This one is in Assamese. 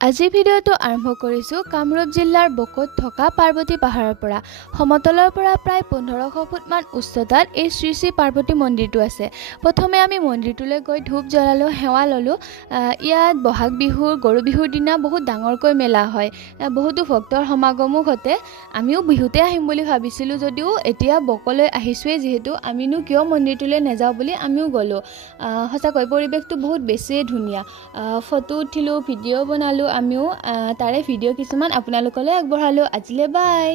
আজি ভিডিঅ'টো আৰম্ভ কৰিছোঁ কামৰূপ জিলাৰ বকোত থকা পাৰ্বতী পাহাৰৰ পৰা। সমতলৰ পৰা প্ৰায় 1500 ফুটমান উচ্চতাত এই শ্ৰী শ্ৰী পাৰ্বতী মন্দিৰটো আছে। প্ৰথমে আমি মন্দিৰটোলৈ গৈ ধূপ জ্বলালোঁ, সেৱা ল'লোঁ। ইয়াত বহাগ বিহুৰ গৰু বিহুৰ দিনা বহুত ডাঙৰকৈ মেলা হয়। বহুতো ভক্তৰ সমাগমো ঘটে। আমিও বিহুতে আহিম বুলি ভাবিছিলোঁ যদিও এতিয়া বকলৈ আহিছোঁৱেই যিহেতু আমিনো কিয় মন্দিৰটোলৈ নাযাওঁ বুলি আমিও গ'লোঁ। সঁচাকৈ পৰিৱেশটো বহুত বেছিয়ে ধুনীয়া। ফটো উঠিলোঁ, ভিডিঅ' বনালোঁ। আমিও তাৰে ভিডিঅ' কিছুমান আপোনালোকলৈ আগবঢ়ালোঁ। আজিলৈ বাই।